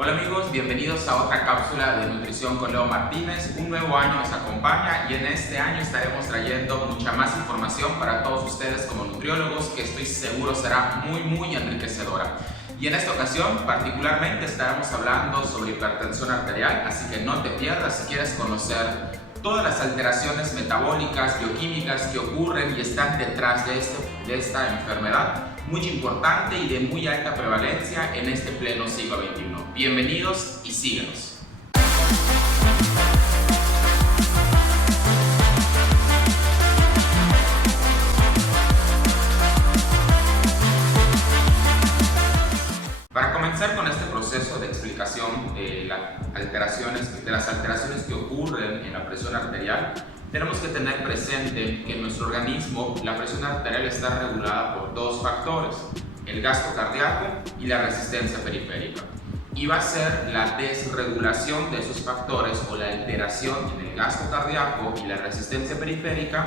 Hola amigos, bienvenidos a otra cápsula de Nutrición con Leo Martínez. Un nuevo año nos acompaña y en este año estaremos trayendo mucha más información para todos ustedes como nutriólogos que estoy seguro será muy enriquecedora. Y en esta ocasión particularmente estaremos hablando sobre hipertensión arterial, así que no te pierdas si quieres conocer todas las alteraciones metabólicas, bioquímicas que ocurren y están detrás de esta enfermedad muy importante y de muy alta prevalencia en este pleno siglo XXI. Bienvenidos y síguenos. Para comenzar con este proceso de explicación de las alteraciones que ocurren en la presión arterial, tenemos que tener presente que en nuestro organismo la presión arterial está regulada por dos factores, el gasto cardíaco y la resistencia periférica. Y va a ser la desregulación de esos factores o la alteración en el gasto cardíaco y la resistencia periférica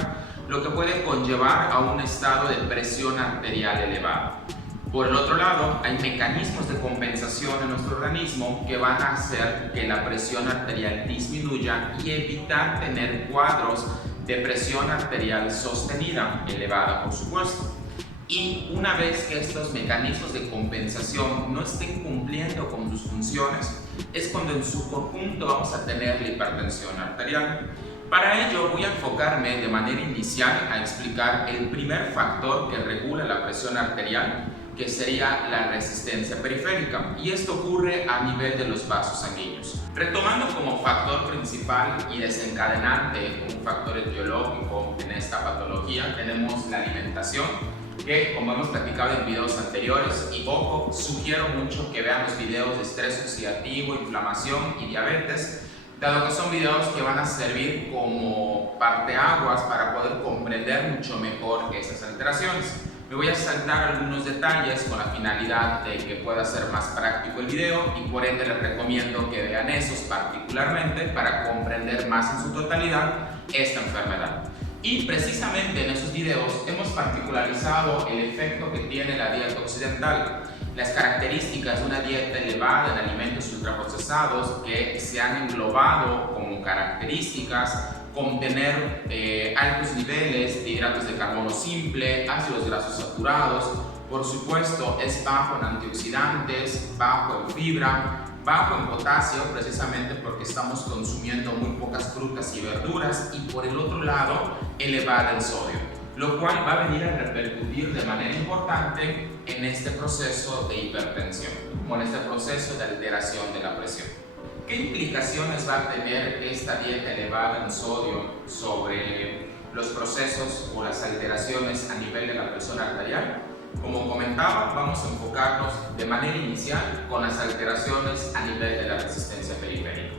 lo que puede conllevar a un estado de presión arterial elevada. Por el otro lado, hay mecanismos de compensación en nuestro organismo que van a hacer que la presión arterial disminuya y evitar tener cuadros de presión arterial sostenida, elevada por supuesto. Y una vez que estos mecanismos de compensación no estén cumpliendo con sus funciones, es cuando en su conjunto vamos a tener la hipertensión arterial. Para ello voy a enfocarme de manera inicial a explicar el primer factor que regula la presión arterial, que sería la resistencia periférica, y esto ocurre a nivel de los vasos sanguíneos. Retomando como factor principal y desencadenante, como un factor etiológico en esta patología, tenemos la alimentación, que como hemos platicado en videos anteriores, y ojo, sugiero mucho que vean los videos de estrés oxidativo, inflamación y diabetes, dado que son videos que van a servir como parteaguas para poder comprender mucho mejor esas alteraciones. Me voy a saltar algunos detalles con la finalidad de que pueda ser más práctico el video y por ende les recomiendo que vean esos particularmente para comprender más en su totalidad esta enfermedad. Y precisamente en esos videos hemos particularizado el efecto que tiene la dieta occidental, las características de una dieta elevada en alimentos ultraprocesados que se han englobado como características contener altos niveles de hidratos de carbono simple, ácidos grasos saturados, por supuesto es bajo en antioxidantes, bajo en fibra, bajo en potasio, precisamente porque estamos consumiendo muy pocas frutas y verduras, y por el otro lado elevada en sodio, lo cual va a venir a repercutir de manera importante en este proceso de hipertensión, con este proceso de alteración de la presión. ¿Qué implicaciones va a tener esta dieta elevada en sodio sobre los procesos o las alteraciones a nivel de la presión arterial? Como comentaba, vamos a enfocarnos de manera inicial con las alteraciones a nivel de la resistencia periférica.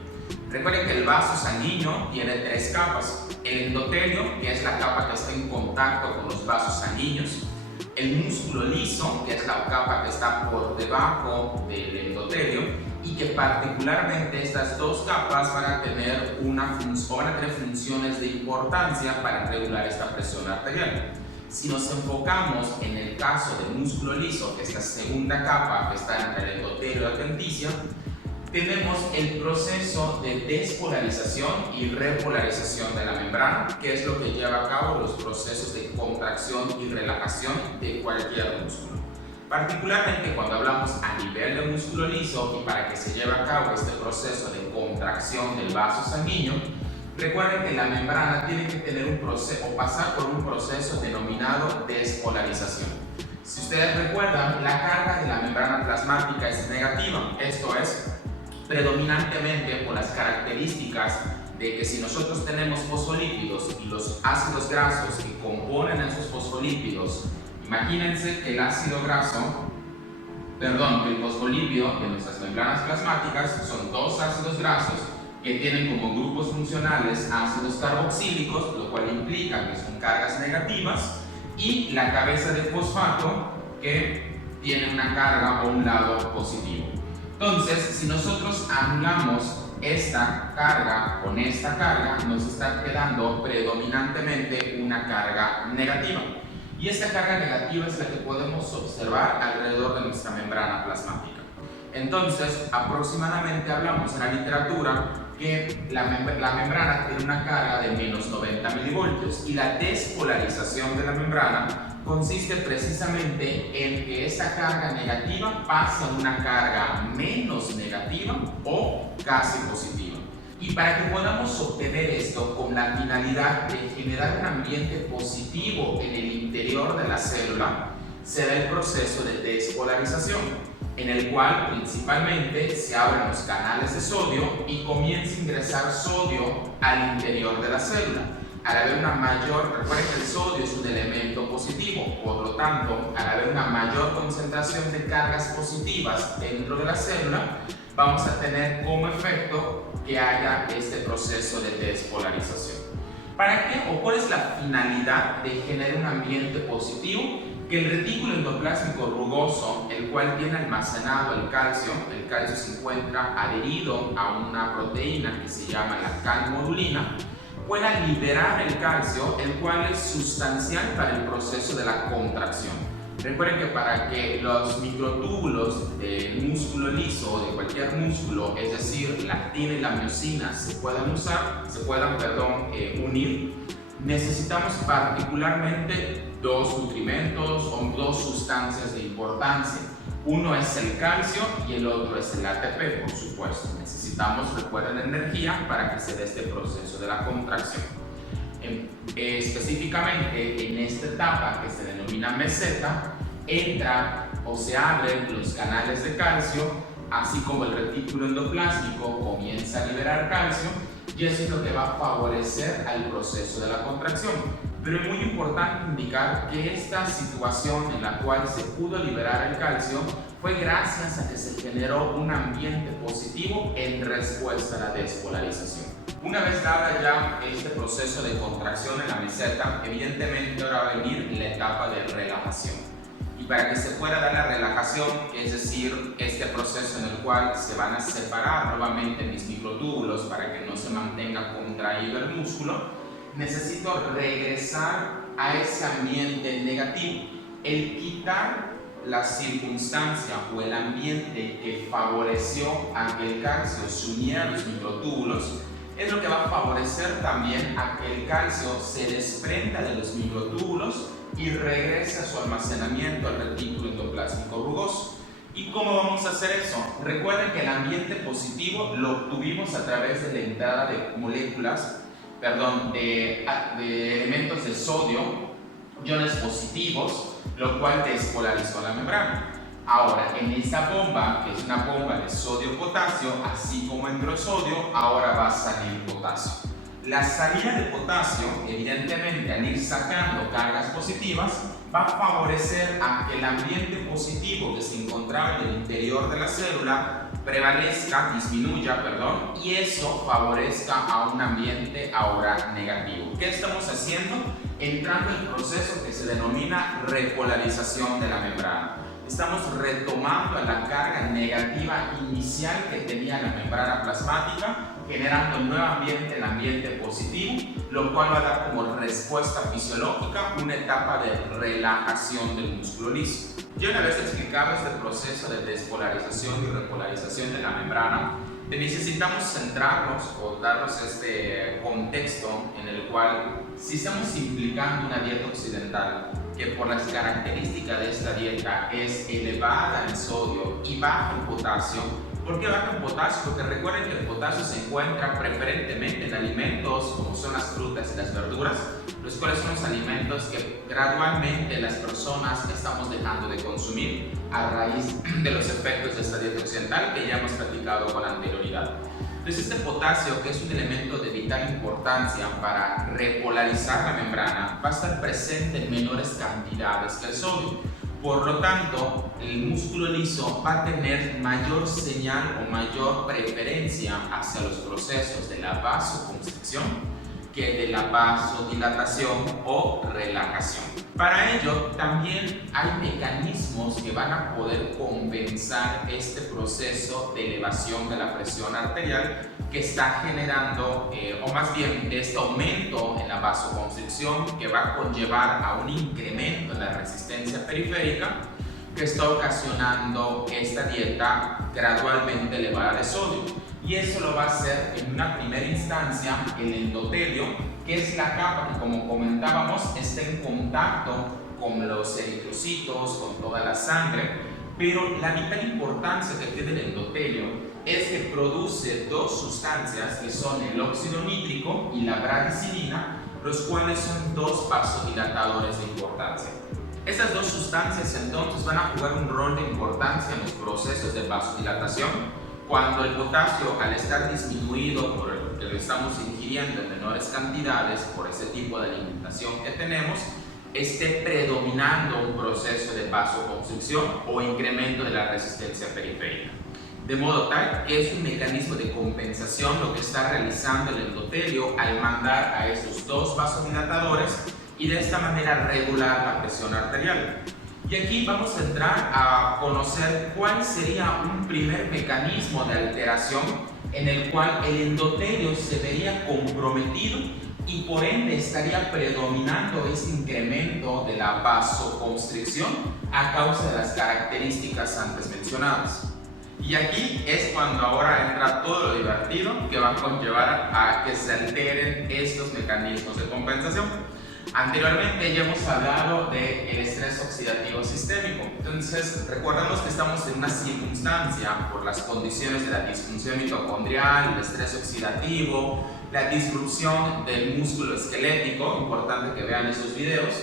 Recuerden que el vaso sanguíneo tiene tres capas: el endotelio, que es la capa que está en contacto con los vasos sanguíneos; el músculo liso, que es la capa que está por debajo del endotelio, y que particularmente estas dos capas van a tener funciones de importancia para regular esta presión arterial. Si nos enfocamos en el caso del músculo liso, que es la segunda capa que está entre el endotelio y la adventicia, tenemos el proceso de despolarización y repolarización de la membrana, que es lo que lleva a cabo los procesos de contracción y relajación de cualquier músculo. Particularmente cuando hablamos a nivel de músculo liso y para que se lleve a cabo este proceso de contracción del vaso sanguíneo, recuerden que la membrana tiene que tener un proceso o pasar por un proceso denominado despolarización. Si ustedes recuerdan, la carga de la membrana plasmática es negativa, esto es, predominantemente por las características de que si nosotros tenemos fosfolípidos y los ácidos grasos que componen esos fosfolípidos, imagínense que el fosfolípido de nuestras membranas plasmáticas son dos ácidos grasos que tienen como grupos funcionales ácidos carboxílicos, lo cual implica que son cargas negativas, y la cabeza de fosfato que tiene una carga o un lado positivo. Entonces, si nosotros anulamos esta carga con esta carga, nos está quedando predominantemente una carga negativa. Y esta carga negativa es la que podemos observar alrededor de nuestra membrana plasmática. Entonces, aproximadamente hablamos en la literatura que la membrana tiene una carga de menos 90 milivoltios y la despolarización de la membrana consiste precisamente en que esa carga negativa pase a una carga menos negativa o casi positiva. Y para que podamos obtener esto con la finalidad de generar un ambiente positivo en el interior de la célula, se da el proceso de despolarización, en el cual principalmente se abren los canales de sodio y comienza a ingresar sodio al interior de la célula. Al haber una mayor, recuerden que el sodio es un elemento positivo, por lo tanto, al haber una mayor concentración de cargas positivas dentro de la célula, vamos a tener como efecto que haya este proceso de despolarización. ¿Para qué o cuál es la finalidad de generar un ambiente positivo? Que el retículo endoplásmico rugoso, el cual tiene almacenado el calcio se encuentra adherido a una proteína que se llama la calmodulina, pueda liberar el calcio, el cual es sustancial para el proceso de la contracción. Recuerden que para que los microtúbulos del músculo liso o de cualquier músculo, es decir, la actina y la miosina, se puedan unir, necesitamos particularmente dos nutrimentos o dos sustancias de importancia. Uno es el calcio y el otro es el ATP, por supuesto. Necesitamos, recuerden, energía para que se dé este proceso de la contracción. Específicamente en esta etapa que se denomina meseta, entra o se abren los canales de calcio, así como el retículo endoplásmico comienza a liberar calcio, y eso es lo que va a favorecer al proceso de la contracción. Pero es muy importante indicar que esta situación en la cual se pudo liberar el calcio fue gracias a que se generó un ambiente positivo en respuesta a la despolarización. Una vez dada ya este proceso de contracción en la meseta, evidentemente ahora va a venir la etapa de relajación. Y para que se pueda dar la relajación, es decir, este proceso en el cual se van a separar nuevamente mis microtúbulos para que no se mantenga contraído el músculo, necesito regresar a ese ambiente negativo. El quitar la circunstancia o el ambiente que favoreció a que el calcio se uniera a los microtúbulos es lo que va a favorecer también a que el calcio se desprenda de los microtúbulos y regrese a su almacenamiento al retículo endoplásmico rugoso. ¿Y cómo vamos a hacer eso? Recuerden que el ambiente positivo lo obtuvimos a través de la entrada de de elementos de sodio, iones positivos, lo cual despolarizó la membrana. Ahora, en esta bomba, que es una bomba de sodio-potasio, así como entró sodio, ahora va a salir potasio. La salida de potasio, evidentemente, al ir sacando cargas positivas, va a favorecer a que el ambiente positivo que se encontraba en el interior de la célula disminuya, y eso favorezca a un ambiente ahora negativo. ¿Qué estamos haciendo? Entrando en el proceso que se denomina repolarización de la membrana. Estamos retomando la carga negativa inicial que tenía la membrana plasmática, generando un nuevo ambiente, el ambiente positivo, lo cual va a dar como respuesta fisiológica una etapa de relajación del músculo liso. Y una vez explicado este proceso de despolarización y repolarización de la membrana, necesitamos centrarnos o darnos este contexto en el cual, si estamos implicando una dieta occidental que por las características de esta dieta es elevada en sodio y baja en potasio. ¿Por qué baja en potasio? Porque recuerden que el potasio se encuentra preferentemente en alimentos como son las frutas y las verduras, los cuales son los alimentos que gradualmente las personas estamos dejando de consumir a raíz de los efectos de esta dieta occidental que ya hemos platicado con anterioridad. Entonces, este potasio, que es un elemento de vital importancia para repolarizar la membrana, va a estar presente en menores cantidades que el sodio. Por lo tanto, el músculo liso va a tener mayor señal o mayor preferencia hacia los procesos de la vasoconstricción que de la vasodilatación o relajación. Para ello, también hay mecanismos que van a poder compensar este proceso de elevación de la presión arterial que está generando, o más bien este aumento en la vasoconstricción que va a conllevar a un incremento en la resistencia periférica, que está ocasionando esta dieta gradualmente elevada de sodio. Y eso lo va a hacer en una primera instancia el endotelio, que es la capa que, como comentábamos, está en contacto con los eritrocitos, con toda la sangre, pero la vital importancia que tiene el endotelio es que produce dos sustancias que son el óxido nítrico y la bradicilina, los cuales son dos vasodilatadores de importancia. Estas dos sustancias entonces van a jugar un rol de importancia en los procesos de vasodilatación cuando el potasio, al estar disminuido por el que lo estamos ingiriendo en menores cantidades por ese tipo de alimentación que tenemos, esté predominando un proceso de vasoconstricción o incremento de la resistencia periférica. De modo tal que es un mecanismo de compensación lo que está realizando el endotelio al mandar a estos dos vasodilatadores y de esta manera regular la presión arterial. Y aquí vamos a entrar a conocer cuál sería un primer mecanismo de alteración en el cual el endotelio se vería comprometido y por ende estaría predominando este incremento de la vasoconstricción a causa de las características antes mencionadas. Y aquí es cuando ahora entra todo lo divertido que va a conllevar a que se alteren estos mecanismos de compensación. Anteriormente ya hemos hablado del estrés oxidativo sistémico. Entonces, recordemos que estamos en una circunstancia por las condiciones de la disfunción mitocondrial, el estrés oxidativo, la disrupción del músculo esquelético, importante que vean esos videos,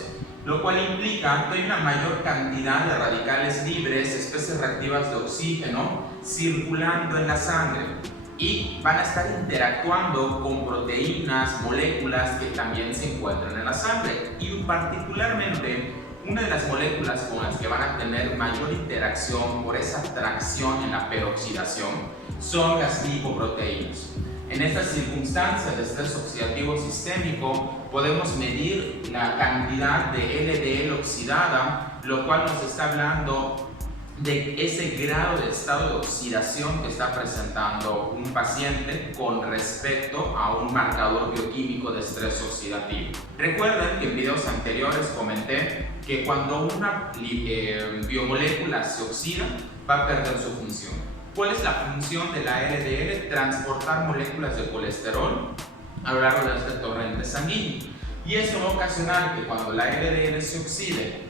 lo cual implica que hay una mayor cantidad de radicales libres, especies reactivas de oxígeno, circulando en la sangre y van a estar interactuando con proteínas, moléculas que también se encuentran en la sangre. Y particularmente, una de las moléculas con las que van a tener mayor interacción por esa tracción en la peroxidación son las lipoproteínas. En estas circunstancias de estrés oxidativo sistémico podemos medir la cantidad de LDL oxidada, lo cual nos está hablando de ese grado de estado de oxidación que está presentando un paciente con respecto a un marcador bioquímico de estrés oxidativo. Recuerden que en videos anteriores comenté que cuando una biomolécula se oxida va a perder su función. ¿Cuál es la función de la LDL? Transportar moléculas de colesterol a lo largo de este torrente sanguíneo. Y eso va a ocasionar que cuando la LDL se oxide,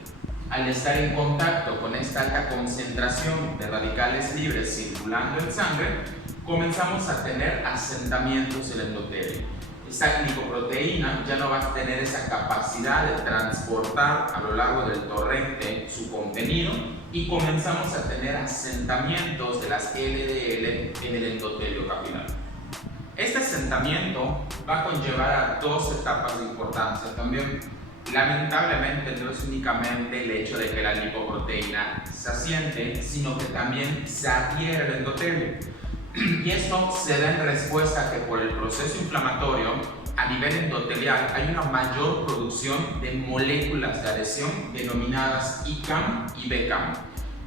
al estar en contacto con esta alta concentración de radicales libres circulando en sangre, comenzamos a tener asentamientos en el endotelio. Esta glicoproteína ya no va a tener esa capacidad de transportar a lo largo del torrente su contenido y comenzamos a tener asentamientos de las LDL en el endotelio capilar. Este asentamiento va a conllevar a dos etapas de importancia también. Lamentablemente no es únicamente el hecho de que la lipoproteína se asiente, sino que también se adhiere al endotelio. Y esto se da en respuesta a que por el proceso inflamatorio a nivel endotelial hay una mayor producción de moléculas de adhesión denominadas ICAM y BCAM,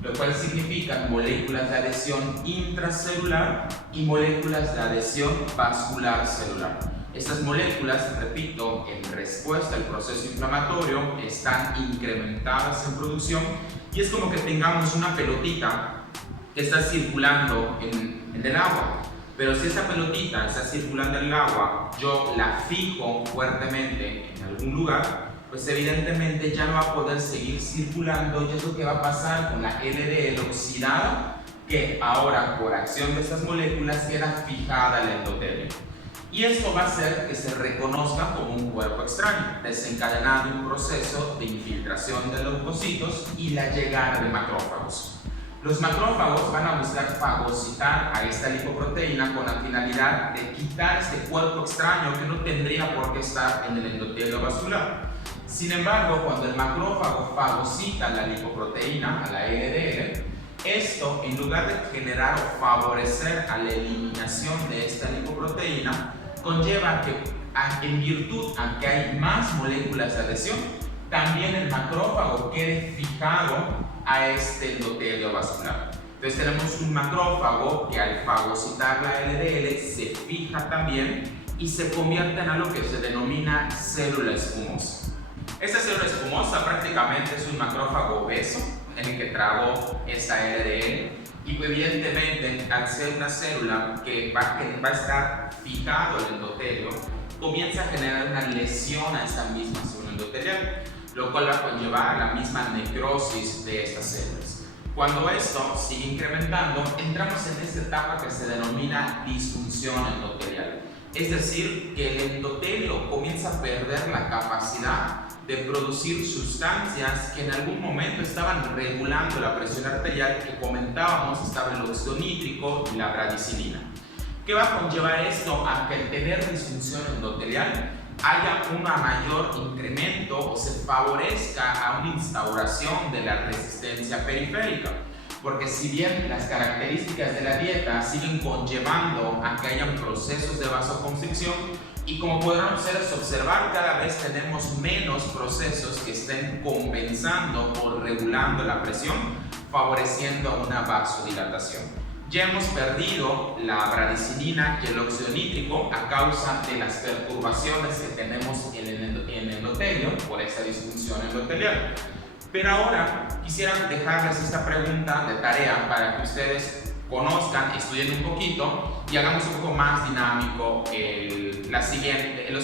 lo cual significa moléculas de adhesión intracelular y moléculas de adhesión vascular celular. Estas moléculas, repito, en respuesta al proceso inflamatorio están incrementadas en producción y es como que tengamos una pelotita que está circulando en el agua. Pero si esa pelotita está circulando en el agua, yo la fijo fuertemente en algún lugar, pues evidentemente ya no va a poder seguir circulando y es lo que va a pasar con la LDL oxidada, que ahora por acción de estas moléculas queda fijada al endotelio. Y esto va a hacer que se reconozca como un cuerpo extraño, desencadenando un proceso de infiltración de leucocitos y la llegada de macrófagos. Los macrófagos van a buscar fagocitar a esta lipoproteína con la finalidad de quitar este cuerpo extraño que no tendría por qué estar en el endotelio vascular. Sin embargo, cuando el macrófago fagocita la lipoproteína, a la LDL, esto, en lugar de generar o favorecer a la eliminación de esta lipoproteína, conlleva que, en virtud a que hay más moléculas de adhesión, también el macrófago quede fijado a este endotelio vascular. Entonces tenemos un macrófago que al fagocitar la LDL se fija también y se convierte en algo que se denomina célula espumosa. Esta célula espumosa prácticamente es un macrófago obeso, en el que trabó esa LDL y evidentemente al ser una célula que va a estar fijado el endotelio, comienza a generar una lesión a esta misma célula endotelial, lo cual va a conllevar la misma necrosis de estas células. Cuando esto sigue incrementando, entramos en esta etapa que se denomina disfunción endotelial. Es decir, que el endotelio comienza a perder la capacidad de producir sustancias que en algún momento estaban regulando la presión arterial, que comentábamos, estaba el óxido nítrico y la bradicilina. ¿Qué va a conllevar esto? A que al tener disfunción endotelial haya un mayor incremento o se favorezca a una instauración de la resistencia periférica. Porque si bien las características de la dieta siguen conllevando a que hayan procesos de vasoconstricción, y como podrán ustedes observar, cada vez tenemos menos procesos que estén compensando o regulando la presión, favoreciendo una vasodilatación. Ya hemos perdido la bradicilina y el óxido nítrico a causa de las perturbaciones que tenemos en el endotelio por esta disfunción endotelial. Pero ahora quisiera dejarles esta pregunta de tarea para que ustedes conozcan, estudien un poquito y hagamos un poco más dinámico los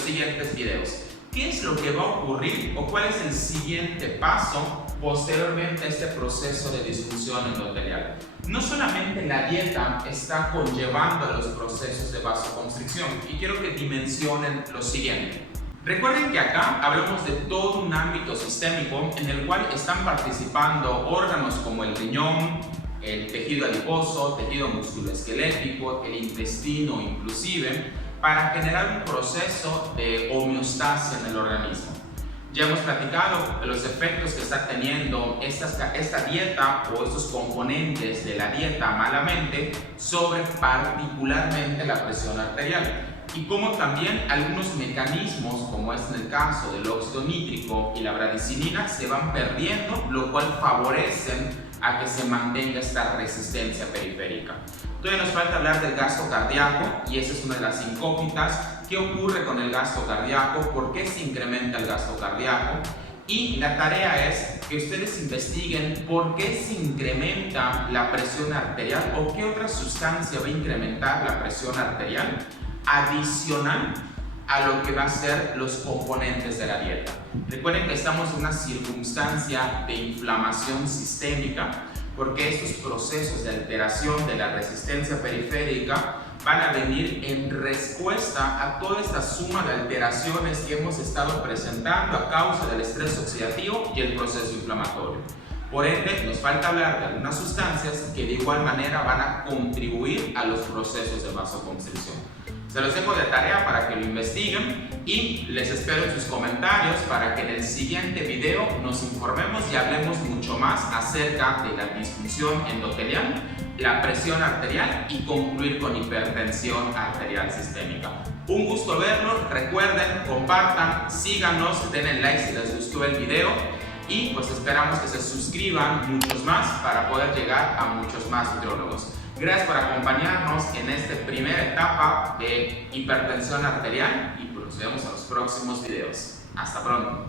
siguientes videos. ¿Qué es lo que va a ocurrir o cuál es el siguiente paso posteriormente a este proceso de disfunción endotelial? No solamente la dieta está conllevando los procesos de vasoconstricción, y quiero que dimensionen lo siguiente. Recuerden que acá hablamos de todo un ámbito sistémico en el cual están participando órganos como el riñón, el tejido adiposo, tejido musculoesquelético, el intestino inclusive, para generar un proceso de homeostasia en el organismo. Ya hemos platicado de los efectos que está teniendo esta dieta o estos componentes de la dieta malamente sobre particularmente la presión arterial, y como también algunos mecanismos, como es en el caso del óxido nítrico y la bradicilina, se van perdiendo, lo cual favorecen a que se mantenga esta resistencia periférica. Todavía nos falta hablar del gasto cardíaco, y esa es una de las incógnitas. ¿Qué ocurre con el gasto cardíaco? ¿Por qué se incrementa el gasto cardíaco? Y la tarea es que ustedes investiguen por qué se incrementa la presión arterial o qué otra sustancia va a incrementar la presión arterial adicional a lo que va a ser los componentes de la dieta. Recuerden que estamos en una circunstancia de inflamación sistémica, porque estos procesos de alteración de la resistencia periférica van a venir en respuesta a toda esta suma de alteraciones que hemos estado presentando a causa del estrés oxidativo y el proceso inflamatorio. Por ende, nos falta hablar de algunas sustancias que de igual manera van a contribuir a los procesos de vasoconstricción. Se los dejo de tarea para que lo investiguen y les espero en sus comentarios para que en el siguiente video nos informemos y hablemos mucho más acerca de la disfunción endotelial, la presión arterial y concluir con hipertensión arterial sistémica. Un gusto verlo, recuerden, compartan, síganos, denle like si les gustó el video y pues esperamos que se suscriban muchos más para poder llegar a muchos más nutriólogos. Gracias por acompañarnos en esta primera etapa de hipertensión arterial y pues nos vemos en los próximos videos. Hasta pronto.